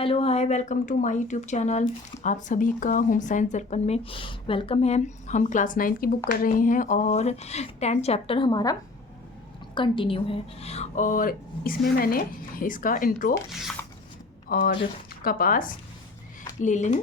Hello hi, welcome to my YouTube channel. आप सभी का होम साइंस दर्पण में वेलकम है। हम क्लास 9 की बुक कर रहे हैं और 10 चैप्टर हमारा कंटिन्यू है। और इसमें मैंने इसका इंट्रो और कपास, लिलिन,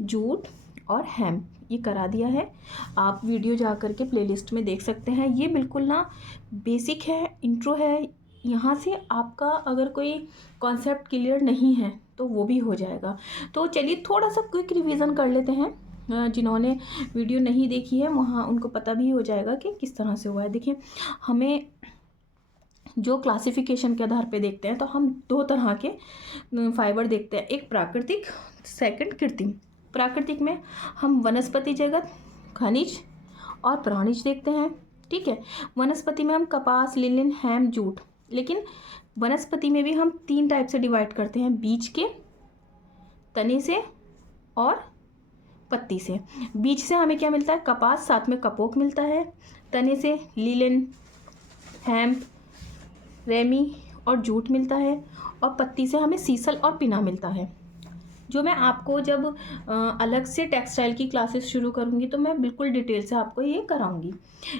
जूट और हेम्प ये करा दिया है। आप वीडियो जा कर के प्लेलिस्ट में देख सकते हैं। ये बिल्कुल ना बेसिक है, इंट्रो है। यहाँ से आपका अगर कोई कॉन्सेप्ट क्लियर नहीं है तो वो भी हो जाएगा। तो चलिए थोड़ा सा क्विक रिवीजन कर लेते हैं। जिन्होंने वीडियो नहीं देखी है वहाँ उनको पता भी हो जाएगा कि किस तरह से हुआ है। देखिए, हमें जो क्लासिफिकेशन के आधार पे देखते हैं तो हम दो तरह के फाइबर देखते हैं, एक प्राकृतिक, सेकंड कृत्रिम। प्राकृतिक में हम वनस्पति जगत, खनिज और प्राणिज देखते हैं। ठीक है, वनस्पति में हम कपास, लिनन, हेम्प, जूट। लेकिन वनस्पति में भी हम 3 टाइप से डिवाइड करते हैं, बीज के, तने से और पत्ती से। बीज से हमें क्या मिलता है? कपास, साथ में कपोक मिलता है। तने से लिनन, हेम्प, रेमी और जूट मिलता है। और पत्ती से हमें सीसल और पिना मिलता है। जो मैं आपको जब अलग से टेक्सटाइल की क्लासेस शुरू करूँगी तो मैं बिल्कुल डिटेल से आपको ये कराऊंगी।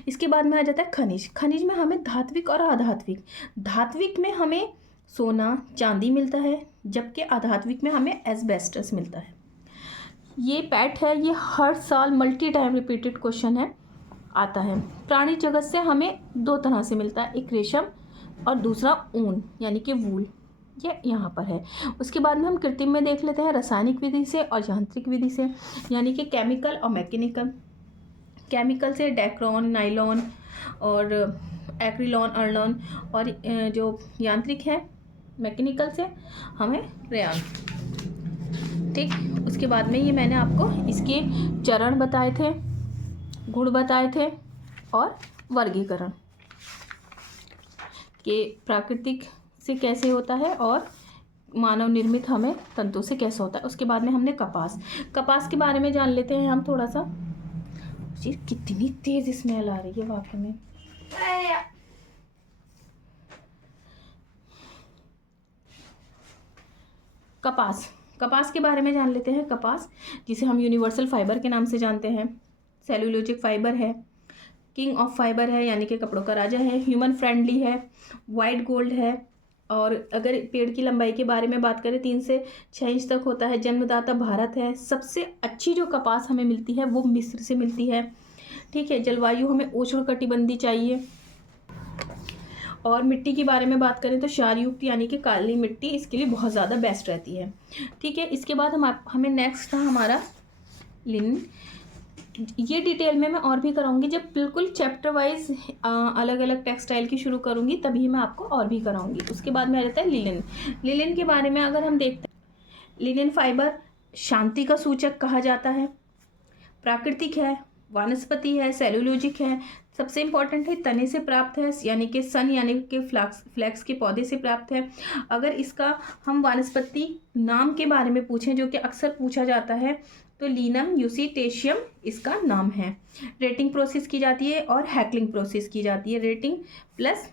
इसके बाद में आ जाता है खनिज। खनिज में हमें धात्विक और अधात्विक। धात्विक में हमें सोना, चांदी मिलता है, जबकि अधात्विक में हमें एस्बेस्टस मिलता है। ये पैट है, ये हर साल मल्टी टाइम रिपीटेड क्वेश्चन है, आता है। प्राणी जगत से हमें 2 तरह से मिलता है, एक रेशम और दूसरा ऊन यानी कि वूल। ये यहाँ पर है। उसके बाद में हम कृत्रिम में देख लेते हैं, रासायनिक विधि से और यांत्रिक विधि से, यानी कि केमिकल और मैकेनिकल। केमिकल से डेक्रॉन, नाइलॉन और एक्रिलॉन, अर्लॉन। और जो यांत्रिक है मैकेनिकल से हमें रेयॉन। ठीक, उसके बाद में ये मैंने आपको इसके चरण बताए थे, गुण बताए थे और वर्गीकरण के प्राकृतिक से कैसे होता है और मानव निर्मित हमें तंतु से कैसे होता है। उसके बाद में हमने कपास के बारे में जान लेते हैं हम थोड़ा सा। जी कितनी तेज स्मेल आ रही है वाकई में। कपास के बारे में जान लेते हैं। कपास, जिसे हम यूनिवर्सल फाइबर के नाम से जानते हैं, सेलुलोजिक फाइबर है, किंग ऑफ फाइबर है यानी कि कपड़ों का राजा है, ह्यूमन फ्रेंडली है, वाइट गोल्ड है। और अगर पेड़ की लंबाई के बारे में बात करें 3 से 6 इंच तक होता है। जन्मदाता भारत है। सबसे अच्छी जो कपास हमें मिलती है वो मिस्र से मिलती है। ठीक है, जलवायु हमें उष्णकटिबंधीय चाहिए। और मिट्टी के बारे में बात करें तो क्षारयुक्त यानी कि काली मिट्टी इसके लिए बहुत ज़्यादा बेस्ट रहती है। ठीक है, इसके बाद हमें नेक्स्ट था हमारा लिनन। ये डिटेल में मैं और भी कराऊंगी, जब बिल्कुल चैप्टर वाइज अलग अलग टेक्सटाइल की शुरू करूंगी तभी मैं आपको और भी कराऊंगी। उसके बाद में आ जाता है लिनन। लिनन के बारे में अगर हम देखते हैं, लिनन फाइबर शांति का सूचक कहा जाता है, प्राकृतिक है, वनस्पति है, सेलुलोजिक है, सबसे इंपॉर्टेंट है तने से प्राप्त है यानी कि सन यानी कि फ्लैक्स के पौधे से प्राप्त है। अगर इसका हम वनस्पति नाम के बारे में पूछें, जो कि अक्सर पूछा जाता है, तो लीनम यूसिटेशियम इसका नाम है। रेटिंग प्रोसेस की जाती है और हैकलिंग प्रोसेस की जाती है। रेटिंग प्लस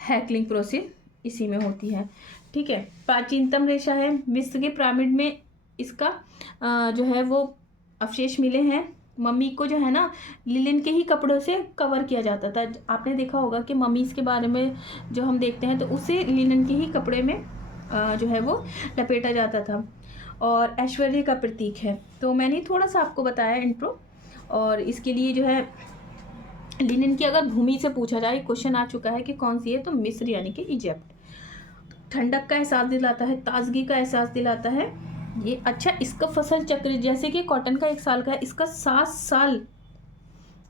हैकलिंग प्रोसेस इसी में होती है। ठीक है, प्राचीनतम रेशा है। मिस्र के पिरामिड में इसका जो है वो अवशेष मिले हैं। मम्मी को जो है ना लिनन के ही कपड़ों से कवर किया जाता था। आपने देखा होगा कि मम्मीज़ के बारे में जो हम देखते हैं तो उसे लिनन के ही कपड़े में जो है वो लपेटा जाता था। और ऐश्वर्य का प्रतीक है। तो मैंने थोड़ा सा आपको बताया इंट्रो। और इसके लिए जो है लिनन की अगर भूमि से पूछा जाए, क्वेश्चन आ चुका है कि कौन सी है, तो मिस्र यानी कि इजिप्ट। ठंडक का एहसास दिलाता है, ताजगी का एहसास दिलाता है ये। अच्छा, इसका फसल चक्र जैसे कि कॉटन का 1 साल का है, इसका 7 साल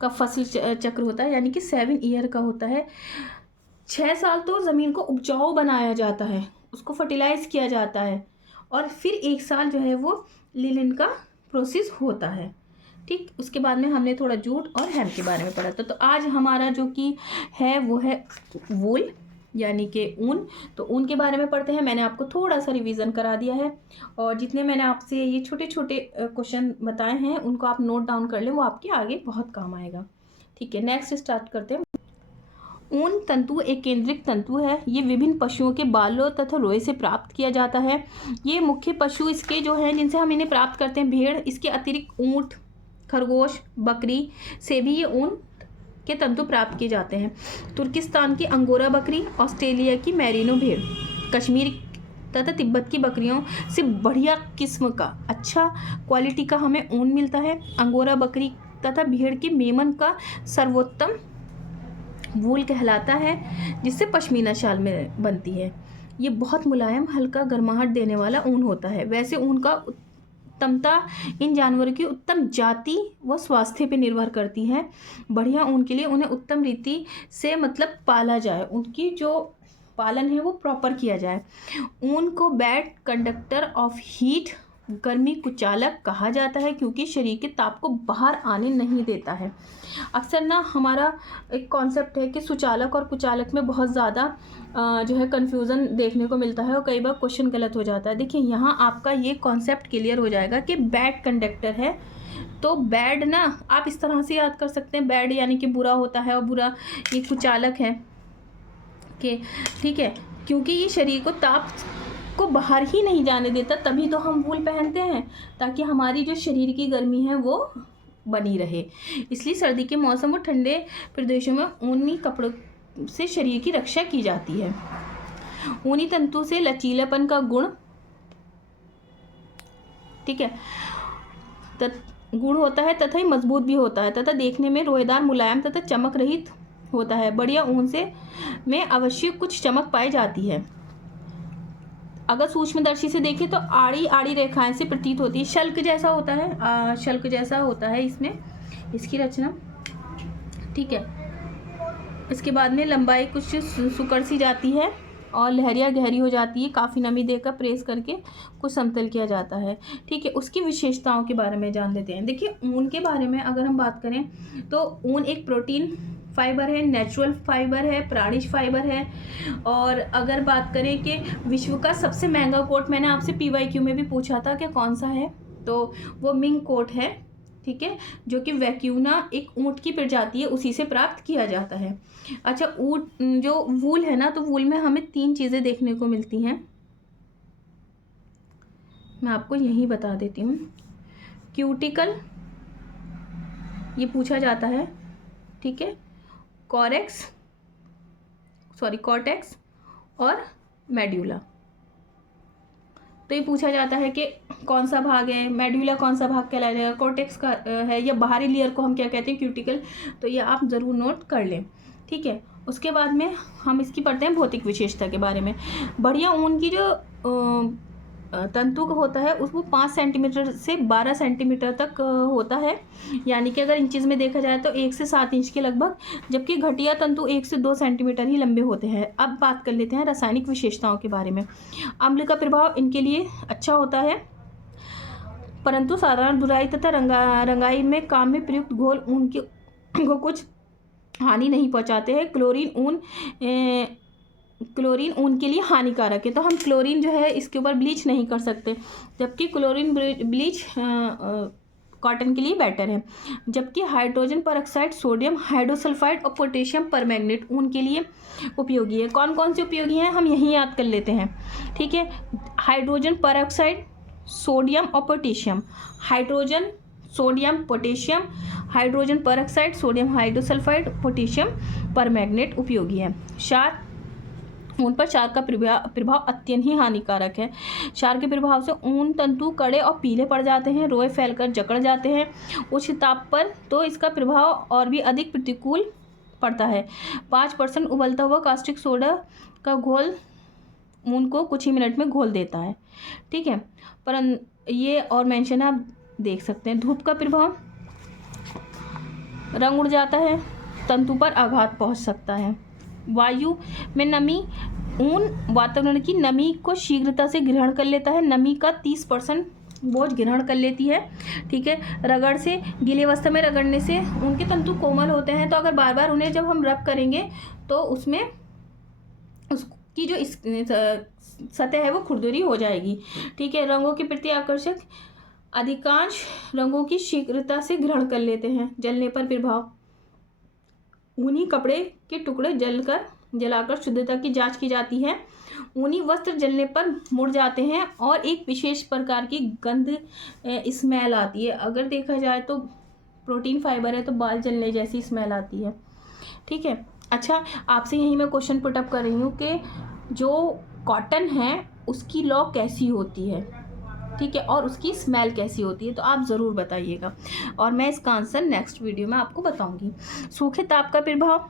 का फसल चक्र होता है यानी कि 7 ईयर का होता है। 6 साल तो ज़मीन को उपजाऊ बनाया जाता है, उसको फर्टिलाइज किया जाता है, और फिर 1 साल जो है वो लिनन का प्रोसेस होता है। ठीक, उसके बाद में हमने थोड़ा जूट और हेम्प के बारे में पढ़ा था। तो आज हमारा जो कि है वो है वूल यानी कि ऊन। तो ऊन के बारे में पढ़ते हैं। मैंने आपको थोड़ा सा रिवीजन करा दिया है, और जितने मैंने आपसे ये छोटे छोटे क्वेश्चन बताए हैं उनको आप नोट डाउन कर लें, वो आपके आगे बहुत काम आएगा। ठीक है, नेक्स्ट स्टार्ट करते हैं। ऊन तंतु एक केंद्रित तंतु है। ये विभिन्न पशुओं के बालों तथा रोए से प्राप्त किया जाता है। ये मुख्य पशु इसके जो हैं जिनसे हम इन्हें प्राप्त करते हैं भेड़। इसके अतिरिक्त ऊँट, खरगोश, बकरी से भी ये ऊन के तंतु प्राप्त किए जाते हैं। तुर्किस्तान की अंगोरा बकरी, ऑस्ट्रेलिया की मैरिनो भेड़, कश्मीर तथा तिब्बत की बकरियों से बढ़िया किस्म का अच्छा क्वालिटी का हमें ऊन मिलता है। अंगोरा बकरी तथा भेड़ के मेमन का सर्वोत्तम वूल कहलाता है, जिससे पश्मीना शाल में बनती है। ये बहुत मुलायम, हल्का, गर्माहट देने वाला ऊन होता है। वैसे ऊन का उत्तमता इन जानवरों की उत्तम जाति व स्वास्थ्य पर निर्भर करती है। बढ़िया ऊन के लिए उन्हें उत्तम रीति से मतलब पाला जाए, उनकी जो पालन है वो प्रॉपर किया जाए। ऊन को बैड कंडक्टर ऑफ हीट, गर्मी कुचालक कहा जाता है, क्योंकि शरीर के ताप को बाहर आने नहीं देता है। अक्सर ना हमारा एक कॉन्सेप्ट है कि सुचालक और कुचालक में बहुत ज़्यादा जो है कन्फ्यूज़न देखने को मिलता है और कई बार क्वेश्चन गलत हो जाता है। देखिए यहाँ आपका ये कॉन्सेप्ट क्लियर हो जाएगा कि बैड कंडक्टर है, तो बैड ना आप इस तरह से याद कर सकते हैं, बैड यानी कि बुरा होता है और बुरा ये कुचालक है कि ठीक है, क्योंकि ये शरीर को ताप को बाहर ही नहीं जाने देता, तभी तो हम वूल पहनते हैं ताकि हमारी जो शरीर की गर्मी है वो बनी रहे। इसलिए सर्दी के मौसम और ठंडे प्रदेशों में ऊनी कपड़ों से शरीर की रक्षा की जाती है। ऊनी तंतु से लचीलापन का गुण, ठीक है, गुण होता है तथा मजबूत भी होता है तथा देखने में रोएदार, मुलायम तथा चमक रहित होता है। बढ़िया ऊन से में अवश्य कुछ चमक पाई जाती है। अगर सूक्ष्मदर्शी से देखें तो आड़ी आड़ी रेखाएं से प्रतीत होती है, शल्क जैसा होता है, शल्क जैसा होता है इसमें इसकी रचना, ठीक है। इसके बाद में लंबाई कुछ सुकर सी जाती है और लहरिया गहरी हो जाती है। काफ़ी नमी देकर प्रेस करके कुछ समतल किया जाता है, ठीक है। उसकी विशेषताओं के बारे में जान लेते हैं। देखिए ऊन के बारे में अगर हम बात करें तो ऊन एक प्रोटीन फाइबर है, नेचुरल फाइबर है, प्राणिज फाइबर है। और अगर बात करें कि विश्व का सबसे महंगा कोट, मैंने आपसे PYQ में भी पूछा था कि कौन सा है, तो वो मिंग कोट है, ठीक है, जो कि वैक्यूना एक ऊँट की प्रजाति है, उसी से प्राप्त किया जाता है। अच्छा, ऊँट जो वूल है ना, तो वूल में हमें 3 चीज़ें देखने को मिलती हैं, मैं आपको यही बता देती हूँ। क्यूटिकल, ये पूछा जाता है, ठीक है, कॉर्टेक्स और मेड्यूला। तो ये पूछा जाता है कि कौन सा भाग है, मेड्यूला कौन सा भाग कहलाएगा, कॉर्टेक्स का है, या बाहरी लेयर को हम क्या कहते हैं, क्यूटिकल। तो ये आप ज़रूर नोट कर लें, ठीक है। उसके बाद में हम इसकी पढ़ते हैं भौतिक विशेषता के बारे में। बढ़िया ऊन की जो तंतु होता है उसको 5 सेंटीमीटर से 12 सेंटीमीटर तक होता है, यानी कि अगर इंचज़ में देखा जाए तो 1 से 7 इंच के लगभग, जबकि घटिया तंतु 1 से 2 सेंटीमीटर ही लंबे होते हैं। अब बात कर लेते हैं रासायनिक विशेषताओं के बारे में। अम्ल का प्रभाव इनके लिए अच्छा होता है, परंतु साधारण धुलाई तथा रंगाई में काम में प्रयुक्त घोल ऊन को कुछ हानि नहीं पहुँचाते हैं। क्लोरीन ऊन के लिए हानिकारक है, तो हम क्लोरीन जो है इसके ऊपर ब्लीच नहीं कर सकते, जबकि क्लोरीन ब्लीच कॉटन के लिए बेटर है। जबकि हाइड्रोजन परऑक्साइड, सोडियम हाइड्रोसल्फाइड और पोटेशियम परमैंगनेट ऊन के लिए उपयोगी है। कौन कौन से उपयोगी हैं हम यहीं याद कर लेते हैं, ठीक है। हाइड्रोजन परऑक्साइड, सोडियम और potassium, hydrogen, sodium, potassium, hydrogen peroxide, sodium hydrosulphide, potassium permanganate उपयोगी है। क्षार, ऊन पर क्षार का प्रभाव अत्यंत ही हानिकारक है। क्षार के प्रभाव से ऊन तंतु कड़े और पीले पड़ जाते हैं, रोए फैलकर जकड़ जाते हैं। उच्च ताप पर तो इसका प्रभाव और भी अधिक प्रतिकूल पड़ता है। 5% उबलता हुआ कास्टिक सोडा का घोल ऊन को कुछ ही मिनट में घोल देता है, ठीक है। पर ये और मेंशन आप देख सकते हैं। धूप का प्रभाव, रंग उड़ जाता है, तंतु पर आघात पहुंच सकता है। वायु में नमी, ऊन वातावरण की नमी को शीघ्रता से ग्रहण कर लेता है, नमी का 30% बोझ ग्रहण कर लेती है, ठीक है। रगड़ से, गीले अवस्था में रगड़ने से उनके तंतु कोमल होते हैं, तो अगर बार बार उन्हें जब हम रब करेंगे तो उसमें उसकी जो सतह है वो खुरदुरी हो जाएगी, ठीक है। रंगों के प्रति आकर्षक, अधिकांश रंगों की शीघ्रता से ग्रहण कर लेते हैं। जलने पर प्रभाव, ऊनी कपड़े के टुकड़े जलाकर शुद्धता की जांच की जाती है। ऊनी वस्त्र जलने पर मुड़ जाते हैं और एक विशेष प्रकार की गंध स्मेल आती है। अगर देखा जाए तो प्रोटीन फाइबर है तो बाल जलने जैसी स्मेल आती है। ठीक है। अच्छा, आपसे यही मैं क्वेश्चन पुटअप कर रही हूँ कि जो कॉटन है उसकी लॉ कैसी होती है, ठीक है, और उसकी स्मेल कैसी होती है, तो आप ज़रूर बताइएगा और मैं इसका आंसर नेक्स्ट वीडियो में आपको बताऊंगी। सूखे ताप का प्रभाव,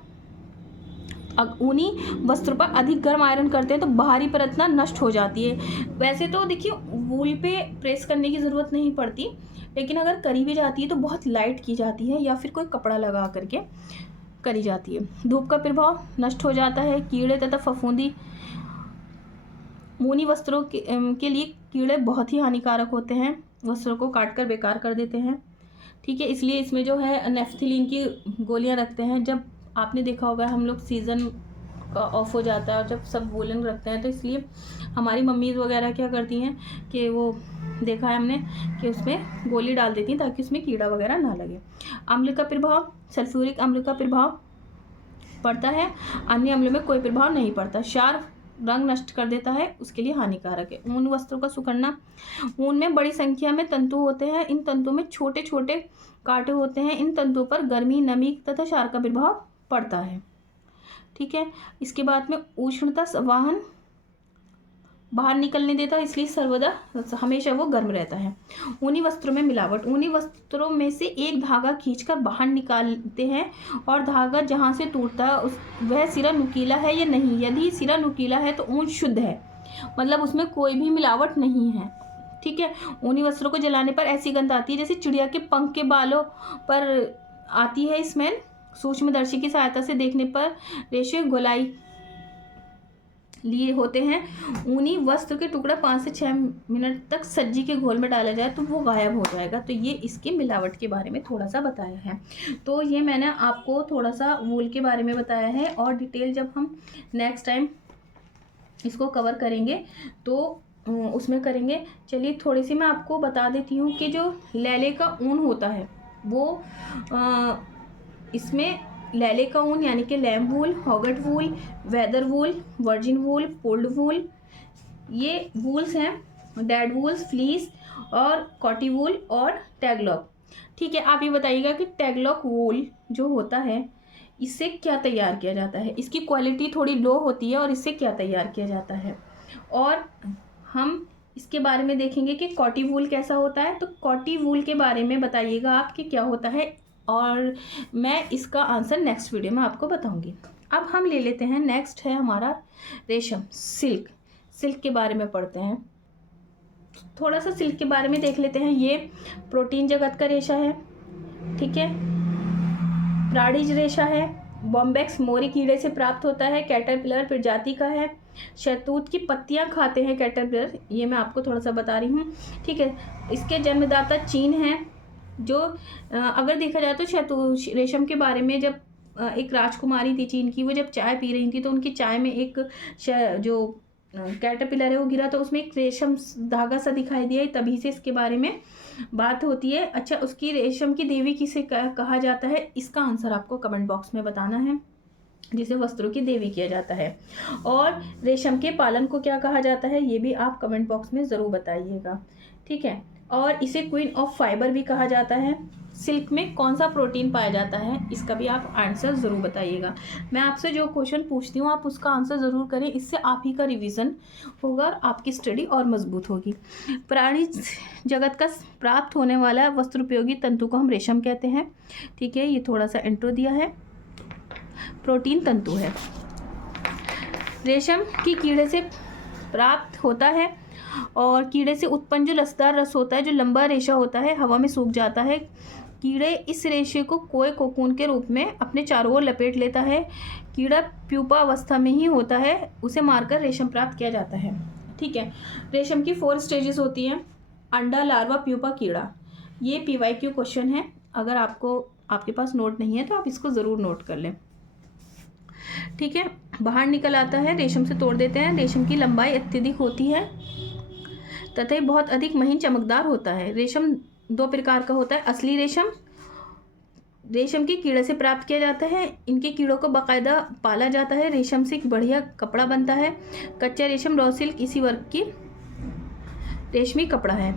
ऊनी वस्त्रों पर अधिक गर्म आयरन करते हैं तो बाहरी परत ना नष्ट हो जाती है। वैसे तो देखिए वूल पे प्रेस करने की ज़रूरत नहीं पड़ती, लेकिन अगर करी भी जाती है तो बहुत लाइट की जाती है या फिर कोई कपड़ा लगा करके करी जाती है। धूप का प्रभाव, नष्ट हो जाता है। कीड़े तथा फफूंदी, ऊनी वस्त्रों के लिए कीड़े बहुत ही हानिकारक होते हैं, वस्त्रों को काट कर बेकार कर देते हैं। ठीक है, इसलिए इसमें जो है नेफ्थलीन की गोलियां रखते हैं। जब आपने देखा होगा हम लोग सीज़न का ऑफ हो जाता है और जब सब वूलन रखते हैं तो इसलिए हमारी मम्मीज़ वगैरह क्या करती हैं कि वो देखा है हमने कि उसमें गोली डाल देती हैं ताकि उसमें कीड़ा वगैरह ना लगे। अम्ल का प्रभाव, सल्फ्यूरिक अम्ल का प्रभाव पड़ता है, अन्य अम्ल में कोई प्रभाव नहीं पड़ता। क्षार रंग नष्ट कर देता है, उसके लिए हानिकारक है। ऊन वस्त्रों का सुखड़ना, ऊन में बड़ी संख्या में तंतु होते हैं, इन तंतुओं में छोटे छोटे कांटे होते हैं, इन तंतुओं पर गर्मी, नमी तथा क्षार का प्रभाव पड़ता है। ठीक है, इसके बाद में उष्णता संवहन बाहर निकलने देता है, इसलिए सर्वदा हमेशा वो गर्म रहता है। ऊनी वस्त्रों में मिलावट, ऊनी वस्त्रों में से एक धागा खींचकर बाहर निकालते हैं और धागा जहाँ से टूटता है वह सिरा नुकीला है या नहीं। यदि सिरा नुकीला है तो ऊन शुद्ध है, मतलब उसमें कोई भी मिलावट नहीं है। ठीक है, ऊनी वस्त्रों को जलाने पर ऐसी गंध आती है जैसे चिड़िया के पंख के बालों पर आती है स्मेल। सूक्ष्मदर्शी की सहायता से देखने पर रेशे गोलाई लिए होते हैं। ऊनी वस्त्र के टुकड़ा 5 से 6 मिनट तक सज्जी के घोल में डाला जाए तो वो गायब हो जाएगा। तो ये इसकी मिलावट के बारे में थोड़ा सा बताया है। तो ये मैंने आपको थोड़ा सा वूल के बारे में बताया है और डिटेल जब हम नेक्स्ट टाइम इसको कवर करेंगे तो उसमें करेंगे। चलिए थोड़ी सी मैं आपको बता देती हूँ कि जो लैले का ऊन होता है वो इसमें लैले का ऊन यानी कि लैम्ब वूल, हॉगट वूल, वेदर वूल, वर्जिन वूल, पोल्ड वूल, ये वूल्स हैं। डेड वूल्स, फ्लीस और कॉटी वूल और टैगलॉक। ठीक है, आप ये बताइएगा कि टैगलॉक वूल जो होता है इससे क्या तैयार किया जाता है। इसकी क्वालिटी थोड़ी लो होती है और इससे क्या तैयार किया जाता है, और हम इसके बारे में देखेंगे कि कॉटी वूल कैसा होता है। तो कॉटी वूल के बारे में बताइएगा आप कि क्या होता है, और मैं इसका आंसर नेक्स्ट वीडियो में आपको बताऊंगी। अब हम ले लेते हैं, नेक्स्ट है हमारा रेशम, सिल्क। सिल्क के बारे में पढ़ते हैं, थोड़ा सा सिल्क के बारे में देख लेते हैं। ये प्रोटीन जगत का रेशा है। ठीक है, प्राणिज रेशा है। बॉम्बेक्स मोरी कीड़े से प्राप्त होता है। कैटरपिलर प्रजाति का है। शहतूत की पत्तियां खाते हैं कैटरपिलर, ये मैं आपको थोड़ा सा बता रही हूँ। ठीक है, इसके जन्मदाता चीन है। जो अगर देखा जाए तो शहतूत रेशम के बारे में, जब एक राजकुमारी थी चीन की, वो जब चाय पी रही थी तो उनकी चाय में एक जो कैटरपिलर है वो गिरा तो उसमें एक रेशम धागा सा दिखाई दिया, तभी से इसके बारे में बात होती है। अच्छा, उसकी रेशम की देवी किसे कहा जाता है, इसका आंसर आपको कमेंट बॉक्स में बताना है, जिसे वस्त्रों की देवी किया जाता है। और रेशम के पालन को क्या कहा जाता है ये भी आप कमेंट बॉक्स में ज़रूर बताइएगा। ठीक है, और इसे क्वीन ऑफ फाइबर भी कहा जाता है। सिल्क में कौन सा प्रोटीन पाया जाता है, इसका भी आप आंसर ज़रूर बताइएगा। मैं आपसे जो क्वेश्चन पूछती हूँ आप उसका आंसर ज़रूर करें, इससे आप ही का रिवीजन होगा और आपकी स्टडी और मजबूत होगी। प्राणी जगत का प्राप्त होने वाला वस्त्र उपयोगी तंतु को हम रेशम कहते हैं। ठीक है, ये थोड़ा सा इंट्रो दिया है। प्रोटीन तंतु है, रेशम की कीड़े से प्राप्त होता है और कीड़े से उत्पन्न जो रसदार रस होता है, जो लंबा रेशा होता है, हवा में सूख जाता है। कीड़े इस रेशे को कोय कोकून के रूप में अपने चारों ओर लपेट लेता है। कीड़ा प्यूपा अवस्था में ही होता है, उसे मारकर रेशम प्राप्त किया जाता है। ठीक है, रेशम की 4 स्टेजेस होती हैं, अंडा, लार्वा, प्यूपा, कीड़ा। ये PYQ क्वेश्चन है, अगर आपके पास नोट नहीं है तो आप इसको ज़रूर नोट कर लें। ठीक है, बाहर निकल आता है, रेशम से तोड़ देते हैं। रेशम की लंबाई अत्यधिक होती है तथा बहुत अधिक महीन चमकदार होता है। रेशम 2 प्रकार का होता है, असली रेशम रेशम के कीड़े से प्राप्त किया जाता है। इनके कीड़ों को बाकायदा पाला जाता है। रेशम से एक बढ़िया कपड़ा बनता है। कच्चा रेशम रॉ सिल्क इसी वर्ग की रेशमी कपड़ा है।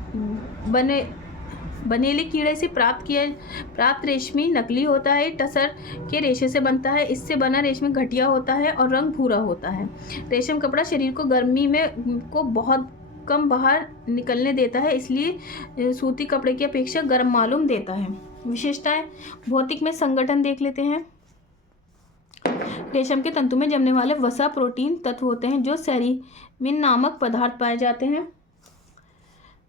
बनेले कीड़े से प्राप्त रेशमी नकली होता है। टसर के रेशे से बनता है। इससे बना रेशमी घटिया होता है और रंग भूरा होता है। रेशम कपड़ा शरीर को गर्मी में को बहुत कम बाहर निकलने देता है, इसलिए सूती कपड़े की अपेक्षा गर्म मालूम देता है। विशेषताएं, भौतिक में संगठन देख लेते हैं। रेशम के तंतु में जमने वाले वसा प्रोटीन तत्व होते हैं जो सेरीमिन नामक पदार्थ पाए जाते हैं।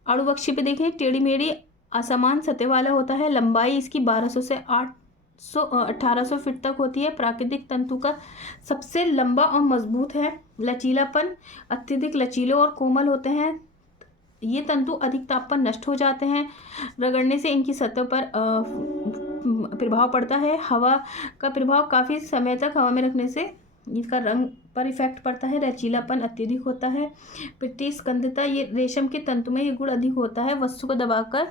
अणुवक्षी पे देखें, टेढ़ी मेढ़ी असमान सतह वाला होता है। लंबाई इसकी 1200 से 1800 फीट तक होती है। प्राकृतिक तंतु का सबसे लंबा और मजबूत है। लचीलापन, अत्यधिक लचीले और कोमल होते हैं। ये तंतु अधिक ताप पर नष्ट हो जाते हैं। रगड़ने से इनकी सतह पर प्रभाव पड़ता है। हवा का प्रभाव, काफ़ी समय तक हवा में रखने से इसका रंग पर इफेक्ट पड़ता है। लचीलापन अत्यधिक होता है। प्रतिस्कंदता, ये रेशम के तंतु में ये गुण अधिक होता है। वस्तु को दबाकर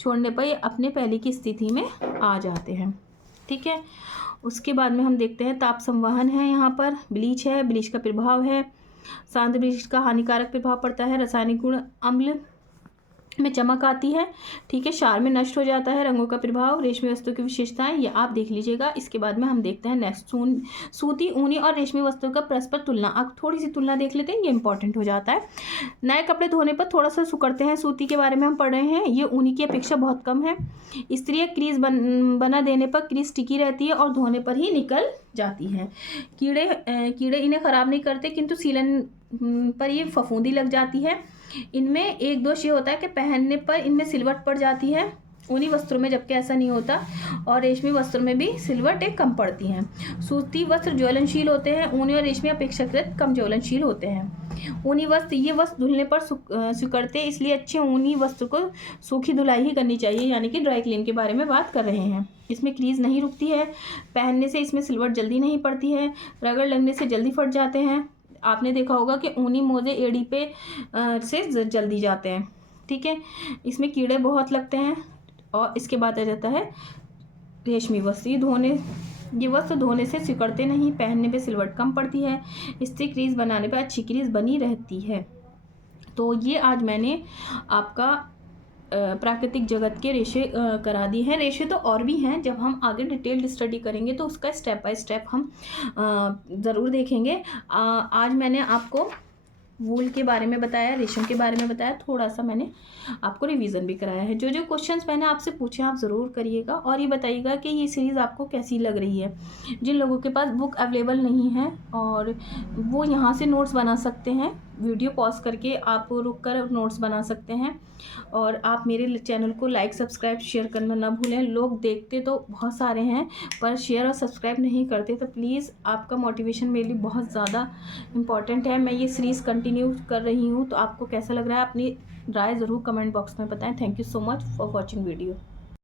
छोड़ने पर ये अपने पहले की स्थिति में आ जाते हैं। ठीक है, उसके बाद में हम देखते हैं ताप संवहन है। यहाँ पर ब्लीच है, ब्लीच का प्रभाव है। शांत ब्लीच का हानिकारक प्रभाव पड़ता है। रासायनिक गुण, अम्ल में चमक आती है। ठीक है, क्षार में नष्ट हो जाता है। रंगों का प्रभाव, रेशमी वस्तु की विशेषताएं, ये आप देख लीजिएगा। इसके बाद में हम देखते हैं नेक्स्ट, सूती, ऊनी और रेशमी वस्तुओं का परस्पर तुलना। अब थोड़ी सी तुलना देख लेते हैं, ये इंपॉर्टेंट हो जाता है। नए कपड़े धोने पर थोड़ा सा सिकुड़ते हैं। सूती के बारे में हम पढ़ रहे हैं, ये ऊनी की अपेक्षा बहुत कम है। स्त्रियाँ क्रीज बना देने पर क्रीज टिकी रहती है और धोने पर ही निकल जाती है। कीड़े इन्हें खराब नहीं करते, किंतु सीलन पर ये फफूंदी लग जाती है। इनमें एक दोष ये होता है कि पहनने पर इनमें सिलवट पड़ जाती है। ऊनी वस्त्रों में जबकि ऐसा नहीं होता, और रेशमी वस्त्रों में भी सिलवट एक कम पड़ती हैं। सूती वस्त्र ज्वलनशील होते हैं। ऊनी और रेशमी अपेक्षाकृत कम ज्वलनशील होते हैं। ऊनी वस्त्र, ये वस्त्र धुलने पर सिकुड़ते, इसलिए अच्छे ऊनी वस्त्र को सूखी धुलाई ही करनी चाहिए, यानी कि ड्राई क्लीन के बारे में बात कर रहे हैं। इसमें क्रीज नहीं रुकती है। पहनने से इसमें सिलवट जल्दी नहीं पड़ती है। रगड़ लगने से जल्दी फट जाते हैं। आपने देखा होगा कि ऊनी मोजे एड़ी पे से जल्दी जाते हैं। ठीक है, इसमें कीड़े बहुत लगते हैं। और इसके बाद आ जाता है रेशमी वस्त्र। ये वस्त्र धोने से सिकुड़ते नहीं, पहनने पे सिलवट कम पड़ती है। इससे क्रीज बनाने पर अच्छी क्रीज बनी रहती है। तो ये आज मैंने आपका प्राकृतिक जगत के रेशे करा दिए हैं। रेशे तो और भी हैं, जब हम आगे डिटेल्ड स्टडी करेंगे तो उसका स्टेप बाय स्टेप हम ज़रूर देखेंगे। आज मैंने आपको वूल के बारे में बताया, रेशम के बारे में बताया, थोड़ा सा मैंने आपको रिवीजन भी कराया है। जो जो क्वेश्चंस मैंने आपसे पूछे आप ज़रूर करिएगा और ये बताइएगा कि ये सीरीज़ आपको कैसी लग रही है। जिन लोगों के पास बुक अवेलेबल नहीं है और वो यहाँ से नोट्स बना सकते हैं, वीडियो पॉज करके आप रुक कर नोट्स बना सकते हैं। और आप मेरे चैनल को लाइक, सब्सक्राइब, शेयर करना ना भूलें। लोग देखते तो बहुत सारे हैं पर शेयर और सब्सक्राइब नहीं करते, तो प्लीज़ आपका मोटिवेशन मेरे लिए बहुत ज़्यादा इम्पॉर्टेंट है। मैं ये सीरीज़ कंटिन्यू कर रही हूँ, तो आपको कैसा लग रहा है अपनी राय ज़रूर कमेंट बॉक्स में बताएं। Thank you so much for watching video.